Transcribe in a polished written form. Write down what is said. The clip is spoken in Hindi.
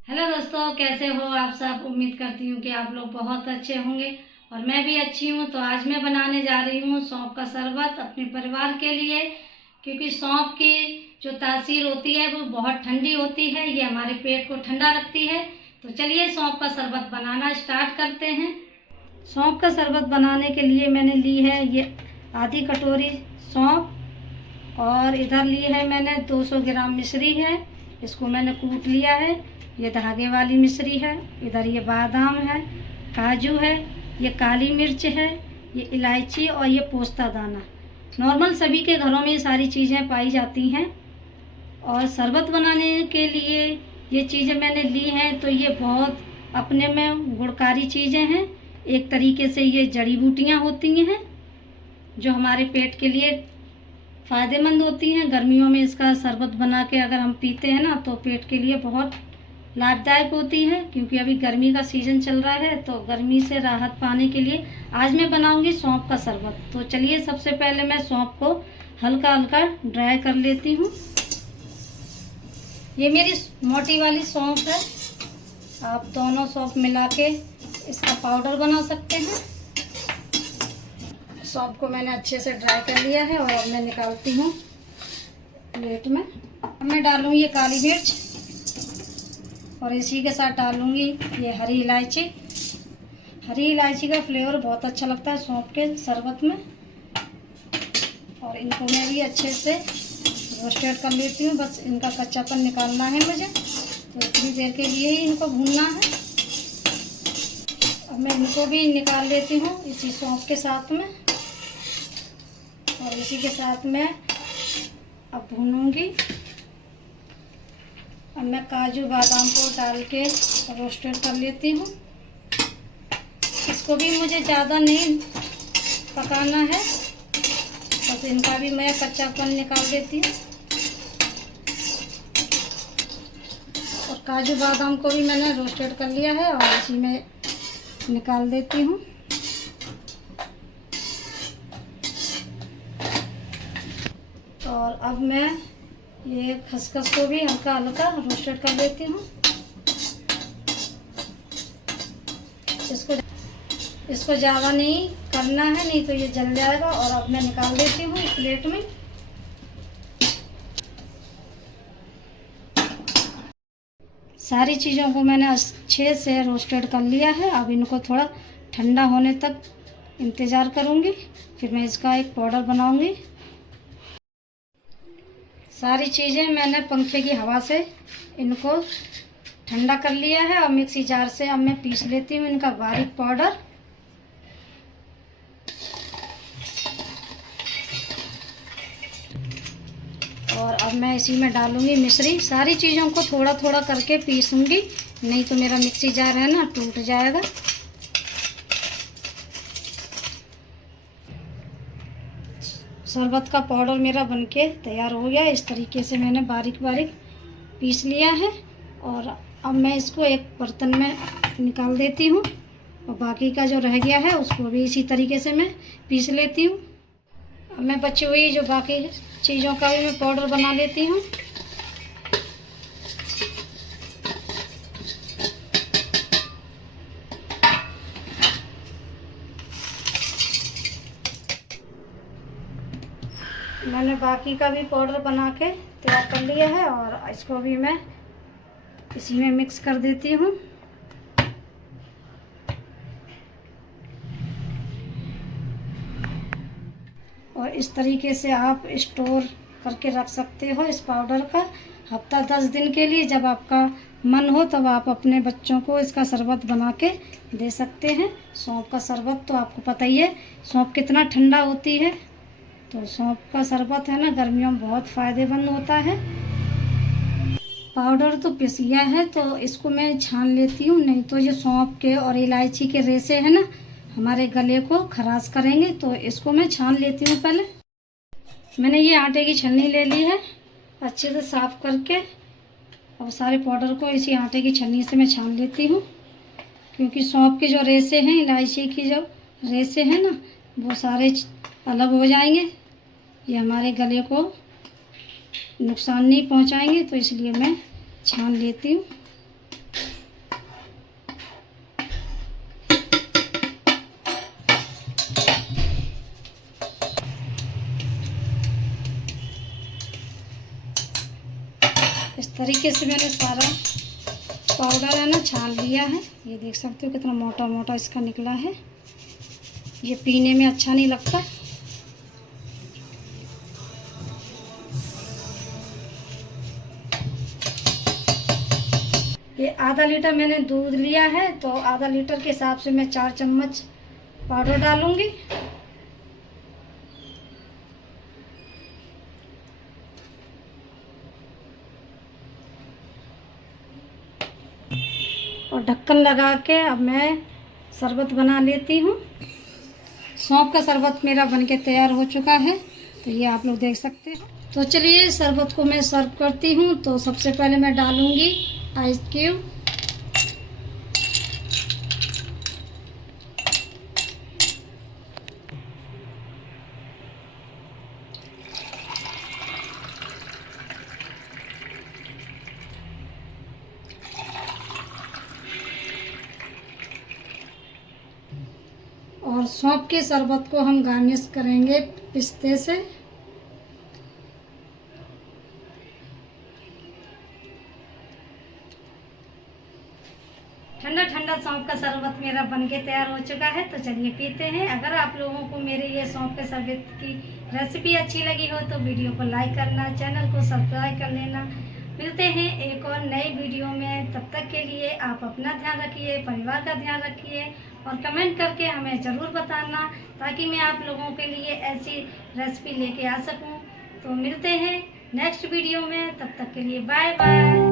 हेलो दोस्तों, कैसे हो आप सब। उम्मीद करती हूँ कि आप लोग बहुत अच्छे होंगे और मैं भी अच्छी हूँ। तो आज मैं बनाने जा रही हूँ सौंफ का शरबत अपने परिवार के लिए, क्योंकि सौंफ की जो तासीर होती है वो बहुत ठंडी होती है। ये हमारे पेट को ठंडा रखती है। तो चलिए सौंफ का शरबत बनाना स्टार्ट करते हैं। सौंफ का शरबत बनाने के लिए मैंने ली है ये आधी कटोरी सौंफ, और इधर ली है मैंने 200 ग्राम मिश्री है। इसको मैंने कूट लिया है। ये धागे वाली मिश्री है। इधर ये बादाम है, काजू है, ये काली मिर्च है, ये इलायची और ये पोस्ता दाना। नॉर्मल सभी के घरों में ये सारी चीज़ें पाई जाती हैं। और शरबत बनाने के लिए ये चीज़ें मैंने ली हैं, तो ये बहुत अपने में गुणकारी चीज़ें हैं। एक तरीके से ये जड़ी बूटियाँ होती हैं जो हमारे पेट के लिए फ़ायदेमंद होती हैं। गर्मियों में इसका शरबत बना के अगर हम पीते हैं ना, तो पेट के लिए बहुत लाभदायक होती है, क्योंकि अभी गर्मी का सीज़न चल रहा है। तो गर्मी से राहत पाने के लिए आज मैं बनाऊंगी सौंफ का शरबत। तो चलिए सबसे पहले मैं सौंफ को हल्का हल्का ड्राई कर लेती हूँ। ये मेरी मोटी वाली सौंफ है। आप दोनों सौंफ मिला के इसका पाउडर बना सकते हैं। सौंफ को मैंने अच्छे से ड्राई कर लिया है और अब मैं निकालती हूँ प्लेट में। अब मैं डालूँगी ये काली मिर्च और इसी के साथ डालूँगी ये हरी इलायची। हरी इलायची का फ्लेवर बहुत अच्छा लगता है सौंफ के शरबत में। और इनको मैं भी अच्छे से रोस्टेड कर लेती हूँ। बस इनका कच्चापन निकालना है मुझे, तो इतनी देर के लिए ही इनको भूनना है। अब मैं इनको भी निकाल लेती हूँ इसी सौंफ के साथ में, और इसी के साथ मैं अब भूनूंगी। अब मैं काजू बादाम को डाल के रोस्टेड कर लेती हूँ। इसको भी मुझे ज़्यादा नहीं पकाना है, बस इनका भी मैं कच्चापन निकाल देती हूँ। और काजू बादाम को भी मैंने रोस्टेड कर लिया है और इसी में निकाल देती हूँ। और अब मैं ये खसखस को भी हल्का हल्का रोस्टेड कर लेती हूँ। इसको ज़्यादा नहीं करना है, नहीं तो ये जल जाएगा। और अब मैं निकाल देती हूँ प्लेट में। सारी चीज़ों को मैंने अच्छे से रोस्टेड कर लिया है। अब इनको थोड़ा ठंडा होने तक इंतज़ार करूँगी, फिर मैं इसका एक पाउडर बनाऊँगी। सारी चीज़ें मैंने पंखे की हवा से इनको ठंडा कर लिया है। और मिक्सी जार से अब मैं पीस लेती हूँ इनका बारीक पाउडर। और अब मैं इसी में डालूँगी मिश्री। सारी चीज़ों को थोड़ा थोड़ा करके पीसूँगी, नहीं तो मेरा मिक्सी जार है ना टूट जाएगा। शरबत का पाउडर मेरा बनके तैयार हो गया। इस तरीके से मैंने बारीक बारीक पीस लिया है। और अब मैं इसको एक बर्तन में निकाल देती हूँ, और बाकी का जो रह गया है उसको भी इसी तरीके से मैं पीस लेती हूँ। अब मैं बची हुई जो बाकी चीज़ों का भी मैं पाउडर बना लेती हूँ। मैंने बाकी का भी पाउडर बना के तैयार कर लिया है, और इसको भी मैं इसी में मिक्स कर देती हूँ। और इस तरीके से आप स्टोर करके रख सकते हो इस पाउडर का हफ्ता 10 दिन के लिए। जब आपका मन हो तब आप अपने बच्चों को इसका शरबत बना के दे सकते हैं। सौंफ का शरबत तो आपको पता ही है सौंफ कितना ठंडा होती है। तो सौंफ का शरबत है ना गर्मियों में बहुत फ़ायदेमंद होता है। पाउडर तो पिसिया है, तो इसको मैं छान लेती हूँ, नहीं तो ये सौंफ के और इलायची के रेशे हैं ना हमारे गले को खराश करेंगे। तो इसको मैं छान लेती हूँ। पहले मैंने ये आटे की छन्नी ले ली है अच्छे से साफ़ करके। और सारे पाउडर को इसी आटे की छन्नी से मैं छान लेती हूँ, क्योंकि सौंफ के जो रेशे हैं, इलायची की जो रेशे हैं ना, वो सारे अलग हो जाएंगे। ये हमारे गले को नुकसान नहीं पहुंचाएंगे, तो इसलिए मैं छान लेती हूँ। तरीके से मैंने सारा पाउडर है ना छान लिया है। ये देख सकते हो कितना मोटा मोटा इसका निकला है। ये पीने में अच्छा नहीं लगता। ये आधा लीटर मैंने दूध लिया है, तो आधा लीटर के हिसाब से मैं 4 चम्मच पाउडर डालूंगी। और ढक्कन लगा के अब मैं शरबत बना लेती हूँ। सौंफ का शरबत मेरा बनके तैयार हो चुका है, तो ये आप लोग देख सकते हैं। तो चलिए शरबत को मैं सर्व करती हूँ। तो सबसे पहले मैं डालूँगी आइस क्यूब। और सौंफ के शरबत को हम गार्निश करेंगे पिस्ते से। ठंडा ठंडा सौंफ का शरबत मेरा बनके तैयार हो चुका है, तो चलिए पीते हैं। अगर आप लोगों को मेरे ये सौंफ के शरबत की रेसिपी अच्छी लगी हो तो वीडियो को लाइक करना, चैनल को सब्सक्राइब कर लेना। मिलते हैं एक और नई वीडियो में। तब तक के लिए आप अपना ध्यान रखिए, परिवार का ध्यान रखिए और कमेंट करके हमें ज़रूर बताना, ताकि मैं आप लोगों के लिए ऐसी रेसिपी लेके आ सकूं। तो मिलते हैं नेक्स्ट वीडियो में। तब तक के लिए बाय बाय।